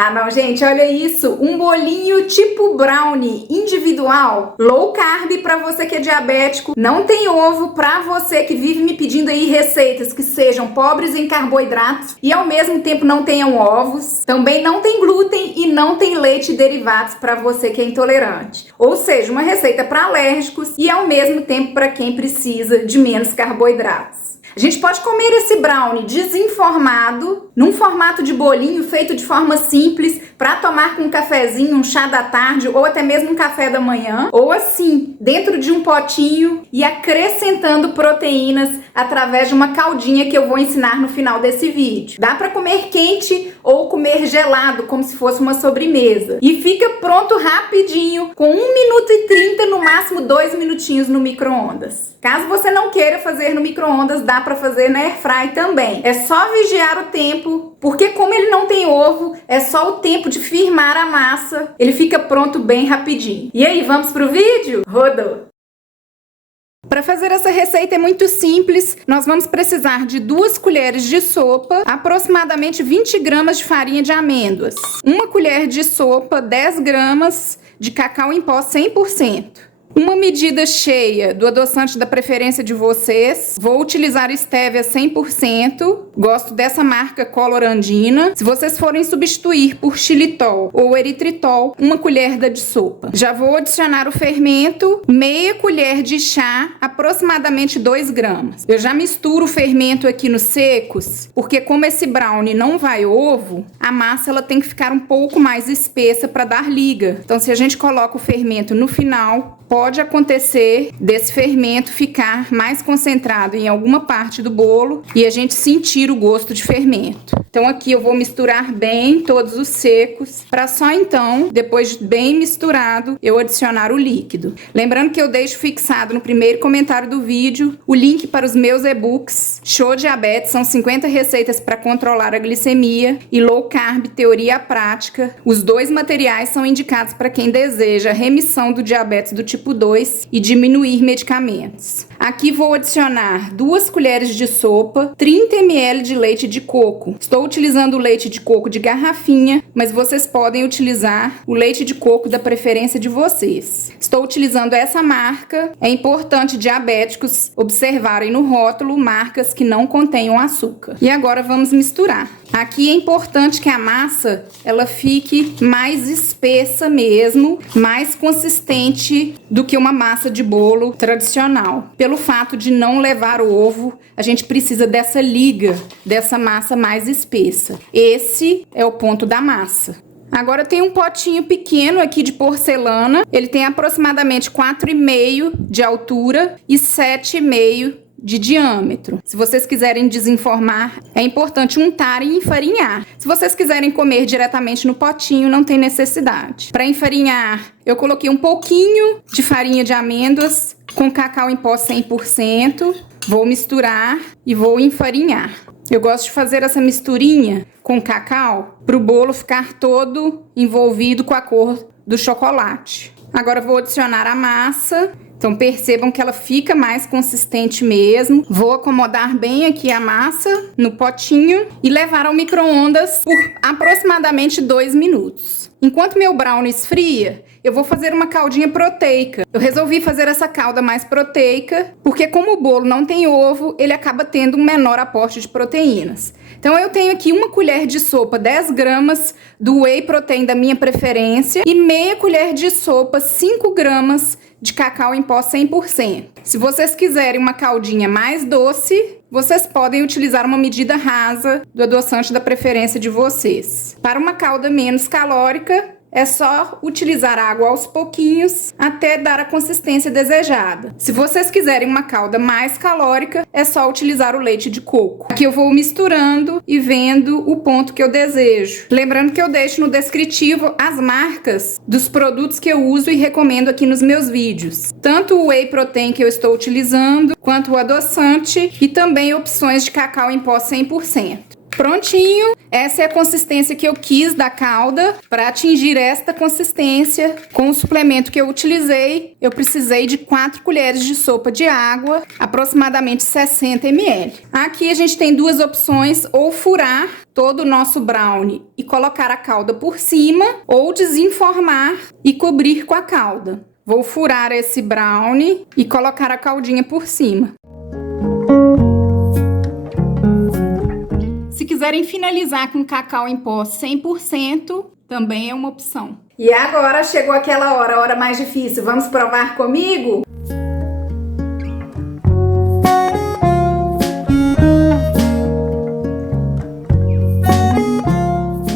Ah, não, gente, olha isso, um bolinho tipo brownie individual, low carb pra você que é diabético, não tem ovo pra você que vive me pedindo aí receitas que sejam pobres em carboidratos e ao mesmo tempo não tenham ovos, também não tem glúten e não tem leite e derivados pra você que é intolerante. Ou seja, uma receita para alérgicos e ao mesmo tempo para quem precisa de menos carboidratos. A gente pode comer esse brownie desenformado, num formato de bolinho feito de forma simples, para tomar com um cafezinho, um chá da tarde ou até mesmo um café da manhã, ou assim, dentro de um potinho e acrescentando proteínas através de uma caldinha que eu vou ensinar no final desse vídeo. Dá para comer quente ou comer gelado, como se fosse uma sobremesa. E fica pronto rapidinho, com 1 minuto e 30, no máximo 2 minutinhos no micro-ondas. Caso você não queira fazer no micro-ondas, dá para fazer na airfry também. É só vigiar o tempo, porque como ele não tem ovo, é só o tempo de firmar a massa. Ele fica pronto bem rapidinho. E aí, vamos pro vídeo? Rodou! Para fazer essa receita é muito simples, nós vamos precisar de 2 colheres de sopa, aproximadamente 20 gramas de farinha de amêndoas, 1 colher de sopa, 10 gramas de cacau em pó 100%. Uma medida cheia do adoçante da preferência de vocês. Vou utilizar Stevia 100%. Gosto dessa marca Colorandina. Se vocês forem substituir por xilitol ou eritritol, 1 colher de sopa. Já vou adicionar o fermento, meia colher de chá, aproximadamente 2 gramas. Eu já misturo o fermento aqui nos secos, porque como esse brownie não vai ovo, a massa ela tem que ficar um pouco mais espessa para dar liga. Então, se a gente coloca o fermento no final, pode acontecer desse fermento ficar mais concentrado em alguma parte do bolo e a gente sentir o gosto de fermento. Então aqui eu vou misturar bem todos os secos, para só então, depois de bem misturado, eu adicionar o líquido. Lembrando que eu deixo fixado no primeiro comentário do vídeo o link para os meus e-books. Show Diabetes, são 50 receitas para controlar a glicemia, e Low Carb, Teoria Prática. Os 2 materiais são indicados para quem deseja remissão do diabetes do tipo 2 e diminuir medicamentos. Aqui vou adicionar 2 colheres de sopa, 30 ml de leite de coco. Estou utilizando o leite de coco de garrafinha, mas vocês podem utilizar o leite de coco da preferência de vocês. Estou utilizando essa marca. É importante diabéticos observarem no rótulo marcas que não contenham açúcar. E agora vamos misturar. Aqui é importante que a massa ela fique mais espessa mesmo, mais consistente do que uma massa de bolo tradicional. Pelo fato de não levar o ovo, a gente precisa dessa liga, dessa massa mais espessa. Esse é o ponto da massa. Agora tem um potinho pequeno aqui de porcelana. Ele tem aproximadamente 4,5 de altura e 7,5 de diâmetro. Se vocês quiserem desenformar, é importante untar e enfarinhar. Se vocês quiserem comer diretamente no potinho, não tem necessidade. Para enfarinhar, eu coloquei um pouquinho de farinha de amêndoas com cacau em pó 100%. Vou misturar e vou enfarinhar. Eu gosto de fazer essa misturinha com cacau para o bolo ficar todo envolvido com a cor do chocolate. Agora vou adicionar a massa. Então percebam que ela fica mais consistente mesmo. Vou acomodar bem aqui a massa no potinho e levar ao micro-ondas por aproximadamente 2 minutos. Enquanto meu brownie esfria, eu vou fazer uma caldinha proteica. Eu resolvi fazer essa calda mais proteica, porque como o bolo não tem ovo, ele acaba tendo um menor aporte de proteínas. Então eu tenho aqui 1 colher de sopa, 10 gramas do whey protein da minha preferência, e meia colher de sopa, 5 gramas de cacau em pó 100%. Se vocês quiserem uma caldinha mais doce, vocês podem utilizar uma medida rasa do adoçante da preferência de vocês. Para uma calda menos calórica, é só utilizar água aos pouquinhos até dar a consistência desejada. Se vocês quiserem uma calda mais calórica, é só utilizar o leite de coco. Aqui eu vou misturando e vendo o ponto que eu desejo. Lembrando que eu deixo no descritivo as marcas dos produtos que eu uso e recomendo aqui nos meus vídeos. Tanto o whey protein que eu estou utilizando, quanto o adoçante e também opções de cacau em pó 100%. Prontinho, essa é a consistência que eu quis da calda. Para atingir esta consistência, com o suplemento que eu utilizei, eu precisei de 4 colheres de sopa de água, aproximadamente 60 ml. Aqui a gente tem duas opções, ou furar todo o nosso brownie e colocar a calda por cima, ou desenformar e cobrir com a calda. Vou furar esse brownie e colocar a caldinha por cima. Se quiserem finalizar com cacau em pó 100%, também é uma opção. E agora chegou aquela hora, a hora mais difícil. Vamos provar comigo?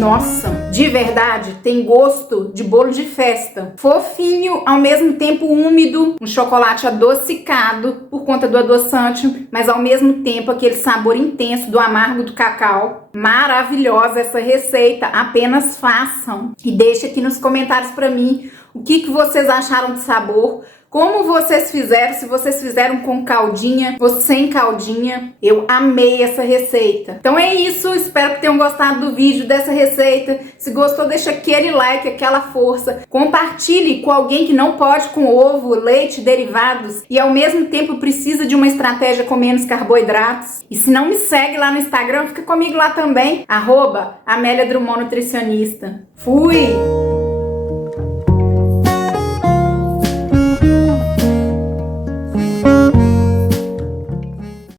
Nossa, de verdade, tem gosto de bolo de festa. Fofinho, ao mesmo tempo úmido, um chocolate adocicado por conta do adoçante, mas ao mesmo tempo aquele sabor intenso do amargo do cacau. Maravilhosa essa receita, apenas façam. E deixe aqui nos comentários pra mim o que vocês acharam do sabor. Como vocês fizeram, se vocês fizeram com caldinha ou sem caldinha, eu amei essa receita. Então é isso, espero que tenham gostado do vídeo, dessa receita. Se gostou, deixa aquele like, aquela força. Compartilhe com alguém que não pode com ovo, leite, derivados e ao mesmo tempo precisa de uma estratégia com menos carboidratos. E se não me segue lá no Instagram, fica comigo lá também, @Amélia Drummond Nutricionista. Fui!